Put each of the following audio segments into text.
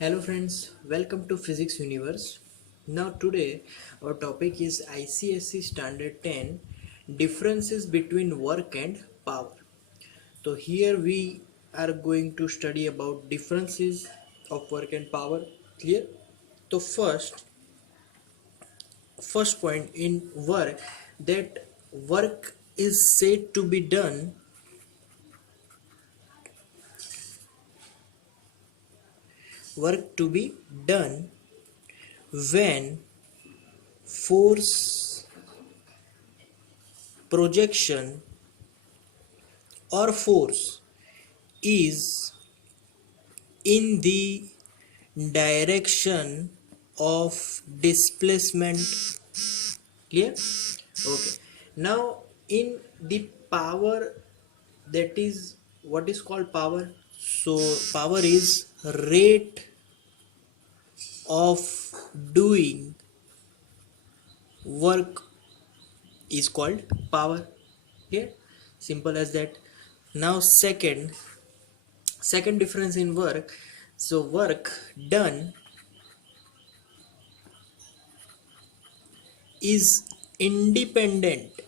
Hello friends, welcome to Physics Universe. Now today our topic is ICSE Standard 10 differences between work and power. So here we are going to study about differences of work and power. Clear? So first point in work, that work is said to be done work to be done when force, projection or force is in the direction of displacement. Clear? Okay. Now in the power, that is what is called power. So power is rate of doing work is called power. Clear? Simple as that. Now second difference in work. So work done is independent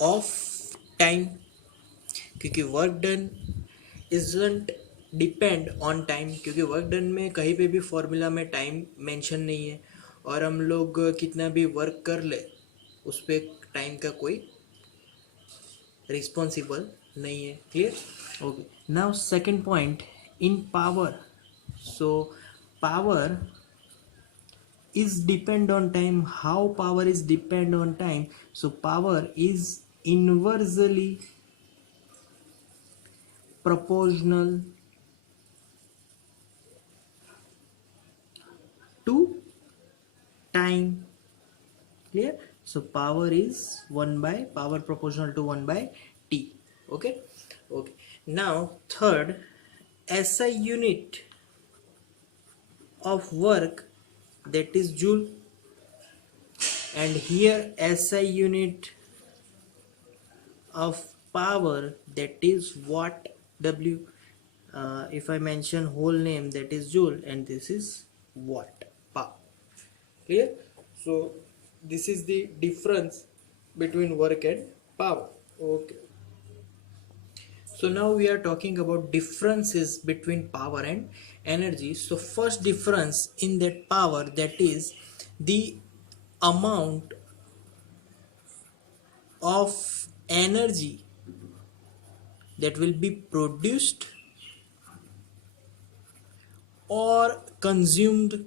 of time, क्योंकि work done isn't depend on time, क्योंकि work done में कहीं पे भी formula में time mention नहीं है और हम लोग कितना भी वर्क कर ले उस पर टाइम का कोई रिस्पॉन्सिबल नहीं है. Clear? Okay. Now second point in power. So power is depend on time. How power is depend on time? So power is inversely proportional to time. Clear? So power is 1 by power proportional to 1 by t. Okay. Okay. Now third, SI unit of work, that is joule, and here SI unit of power, that is watt. W, if I mention whole name, that is joule and this is watt power. Clear? So this is the difference between work and power. Okay. So now we are talking about differences between power and energy. So first difference in that power, that is the amount of energy that will be produced or consumed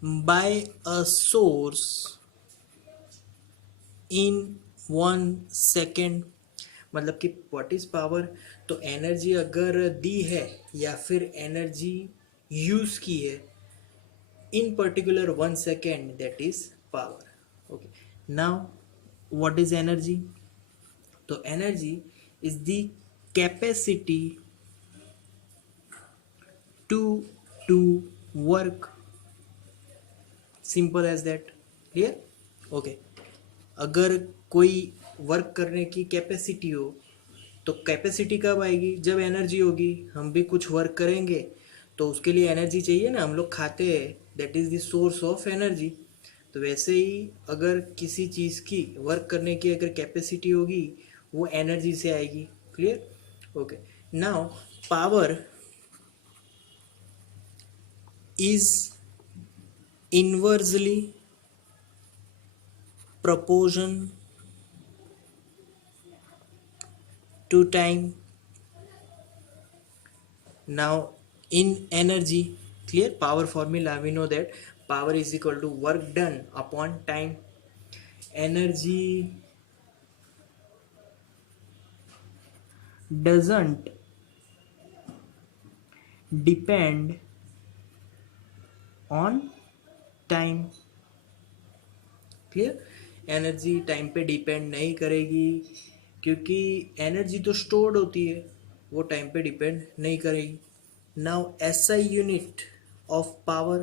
by a source in 1 second. मतलब कि what is power? तो energy अगर दी है या फिर energy use की है in particular 1 second, that is power. Okay. Now what is energy? तो energy is the capacity to do work. Simple as that. Clear? Okay. अगर कोई वर्क करने की कैपेसिटी हो तो कैपेसिटी कब आएगी? जब एनर्जी होगी. हम भी कुछ वर्क करेंगे तो उसके लिए एनर्जी चाहिए ना, हम लोग खाते हैं, that is the source of energy. तो वैसे ही अगर किसी चीज़ की वर्क करने की अगर कैपेसिटी होगी वो एनर्जी से आएगी. Clear? Okay. Now power is inversely proportion to time. Now in energy, clear? Power formula, we know that power is equal to work done upon time. Energy doesn't depend on time. Clear? Energy time पे depend नहीं करेगी क्योंकि energy तो stored होती है, वो time पे depend नहीं करेगी. Now SI unit of power,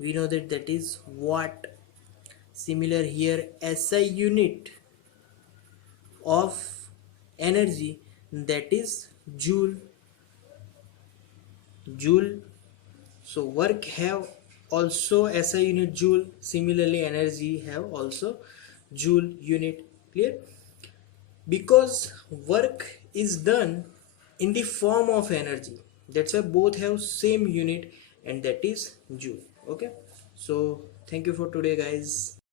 we know that is watt. Similar here, SI unit of energy, that is joule. So work have also SI unit joule, similarly energy have also joule unit. Clear? Because work is done in the form of energy, that's why both have same unit, and that is joule. Okay, so thank you for today guys.